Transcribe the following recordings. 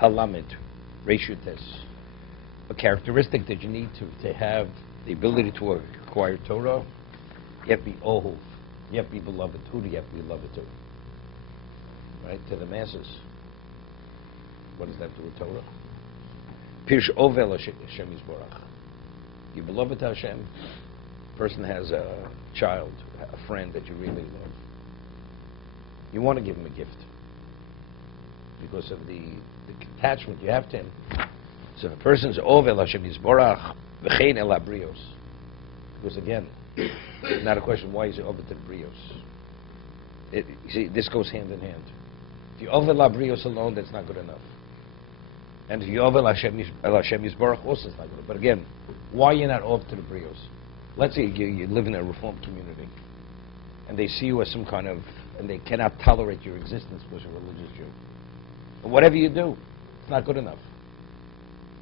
Halamed, Reshutes. A characteristic that you need to have the ability to acquire Torah, you have to be Ohuv. You have to be beloved. Who do you have to be beloved to? Right? To the masses. What does that do with Torah? Pirsh Ovel Hashem Yisborach. You're beloved to Hashem. Person has a child, a friend that you really love. You want to give him a gift because of the attachment you have to him. So if a person's Ovel Hashem Yisborach, V'chein el Abrios. Because again, it's not a question why is he over to the Brios. You see, this goes hand in hand. If you over Labrios alone, that's not good enough. And if you over Hashem Yisborach, also it's not good. But again, why are you not over to the Brios? Let's say you live in a Reformed community, and they see you as some kind of, and they cannot tolerate your existence because you're a religious Jew. But whatever you do, it's not good enough.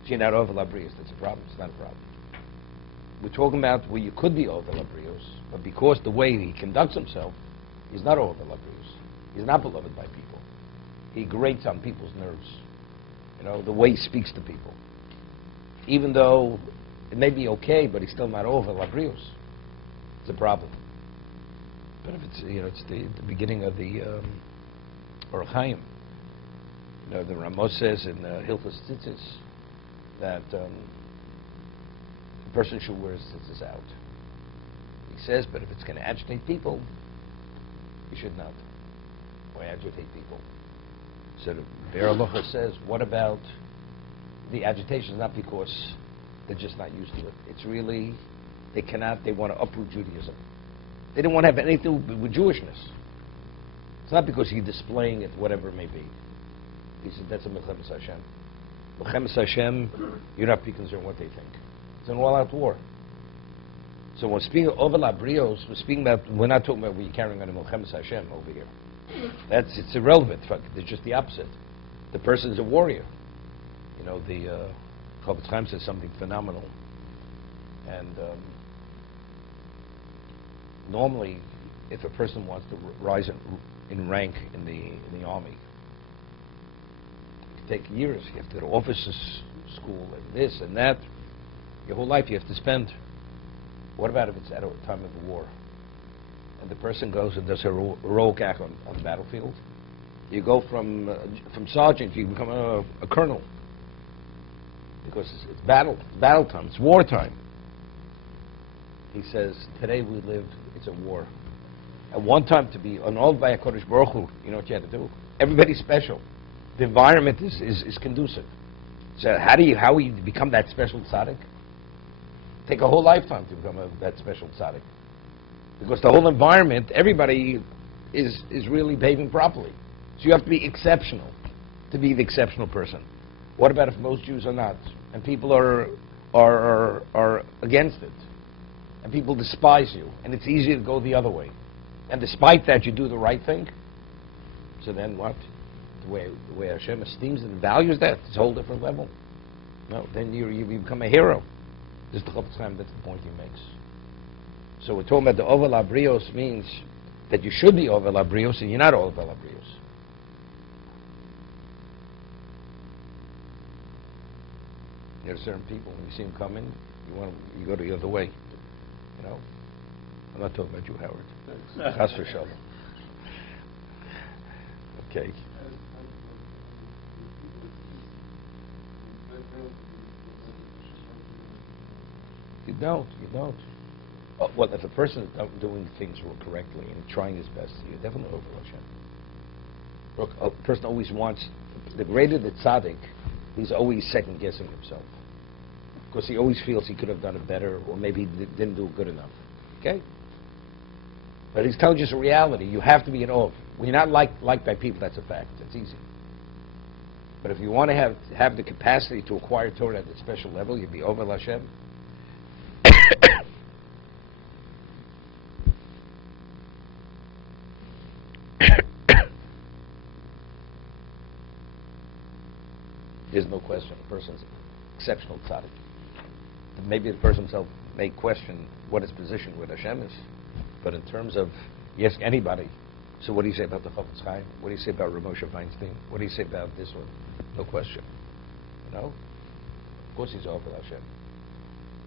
So you're not over Labrios, that's a problem. It's not a problem. We're talking about where you could be over Labrios, but because the way he conducts himself, he's not over Labrios. He's not beloved by people. He grates on people's nerves. You know, the way he speaks to people. Even though it may be okay, but he's still not over Labrios. It's a problem. But if it's, you know, it's the beginning of the Orach Chaim. You know, the Ramos says in Hilchos Tzitzis that the person should wear his tzitzis out. He says, but if it's going to agitate people, you should not. Why agitate people? So the Be'er Halacha says, what about the agitation is not because they're just not used to it. It's really, they want to uproot Judaism. They don't want to have anything to do with Jewishness. It's not because he's displaying it, whatever it may be. He said, that's a Milchemes Hashem. Milchemes Hashem, you don't have to be concerned what they think. It's an all-out war. So when speaking of Ovel Abrios, we're not talking about when you're carrying on a Milchemes Hashem over here. It's irrelevant. It's just the opposite. The person's a warrior. You know, the Chovot HaLevavos says something phenomenal. And normally, if a person wants to rise in rank in the army, it can take years. You have to go to officers' school and this and that. Your whole life you have to spend. What about if it's at a time of a war? And the person goes and does a heroic act on the battlefield. You go from sergeant, you become a colonel. Because it's battle time, it's wartime. He says, today we live, it's a war. At one time to be annulled by a Kodesh Baruch Hu, you know what you had to do? Everybody's special. The environment is conducive. So how we become that special tzaddik? Take a whole lifetime to become that special tzaddik. Because the whole environment, everybody is really behaving properly. So you have to be exceptional to be the exceptional person. What about if most Jews are not? And people are against it. And people despise you. And it's easy to go the other way. And despite that, you do the right thing. So then what? The way Hashem esteems and values that, it's a whole different level. No, then you become a hero. This is the Chovot HaLevavos, that's the point he makes. So we're talking about the Ovel Abrios means that you should be Ovel Abrios and you're not Ovel Abrios. There are certain people, when you see them coming, you go the other way. You know? I'm not talking about you, Howard. Chas v'shalom. Okay. You don't. Oh, well, if a person is doing things correctly and trying his best, you're definitely over Hashem. Look, a person always wants, the greater the tzaddik, he's always second-guessing himself. Because he always feels he could have done it better, or maybe he didn't do it good enough. Okay? But he's telling you it's a reality. You have to be an Ov. When you're not liked by people, that's a fact. That's easy. But if you want to have the capacity to acquire Torah at a special level, you'd be over Hashem. There's no question. A person's exceptional tzaddik. Maybe the person himself may question what his position with Hashem is. But in terms of, you ask anybody, so what do you say about the Chofetz Chaim? What do you say about Ramosha Feinstein? What do you say about this one? no question. You know? Of course he's over Hashem.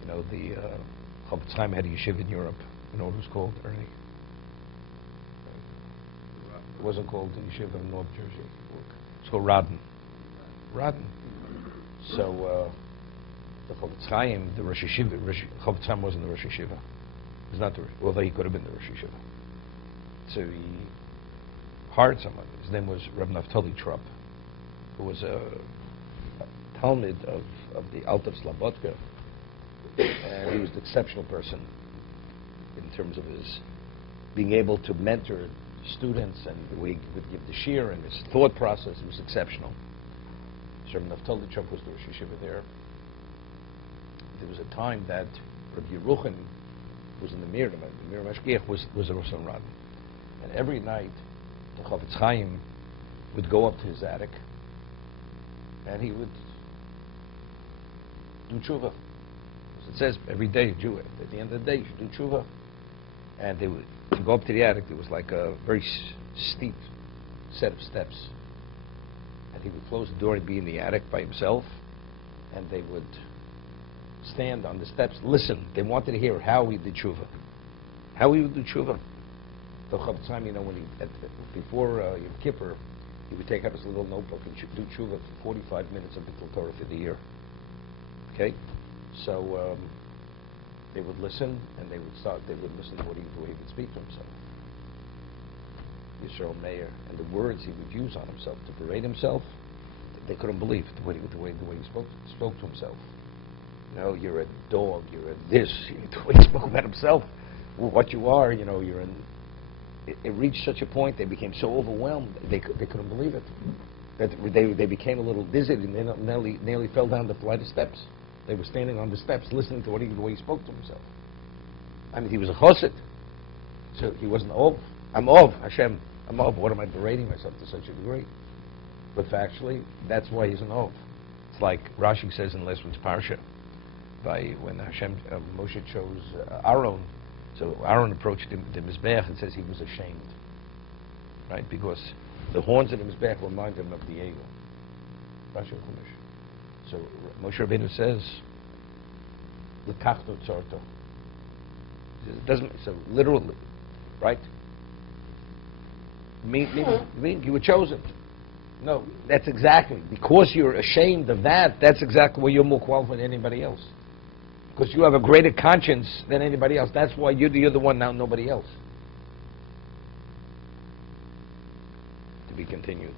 You know, the Chovot HaLevavos had a yeshiva in Europe. You know what it was called, Ernie? It wasn't called the yeshiva in North Jersey. It's called Radin. So the Chovot HaLevavos, the Rosh Yeshiva, Chovot HaLevavos wasn't the Rosh Yeshiva. He was not the, although he could have been the Rosh Yeshiva. So he hired someone. His name was Reb Naftali Trupp, who was a Talmud of the Alta Slobodka, and he was an exceptional person in terms of his being able to mentor students and the way he would give the shiur and his thought process. It was exceptional. So Reb Naftali Trupp was the Rosh Yeshiva there. There was a time that Rabbi Yeruchim was in the Mir Mashgiach was a Rosh Radin. And every night the Chovot HaLevavos would go up to his attic and he would do tshuva. As it says, every day, Jew, at the end of the day, you should do tshuva. And they would, to go up to the attic, there was like a very steep set of steps. And he would close the door and be in the attic by himself. And they would stand on the steps, listen. They wanted to hear how he did tshuva. How he would do tshuva. The Chovot HaLevavos, you know, when before Yom Kippur, he would take out his little notebook and do tshuva for 45 minutes of Bittul Torah for the year. Okay? So they would listen, and they would listen to the way he would speak to himself. Yisrael Meir, and the words he would use on himself to berate himself, they couldn't believe the way he spoke to himself. You know, you're a dog, you're a this, the way he spoke about himself, what you are, you know, you're in. It reached such a point, they became so overwhelmed, they couldn't believe it. That they became a little dizzy, and they nearly fell down the flight of steps. They were standing on the steps listening to the way he spoke to himself. I mean, he was a chassid, so he wasn't ov. I'm ov, Hashem, I'm ov. What am I berating myself to such a degree? But factually, that's why he's an ov. It's like Rashi says in last week's parsha, when Hashem, Moshe chose Aaron. So Aaron approached the Mizbeach and says he was ashamed, right? Because the horns of the Mizbeach remind him of the eagle. Rashi Chumash. So Moshe Rabbeinu says, "L'kachto tzorto." It doesn't. So literally, right? Mean you were chosen. No, that's exactly because you're ashamed of that. That's exactly why you're more qualified than anybody else. Because you have a greater conscience than anybody else. That's why you're the one now, nobody else. To be continued.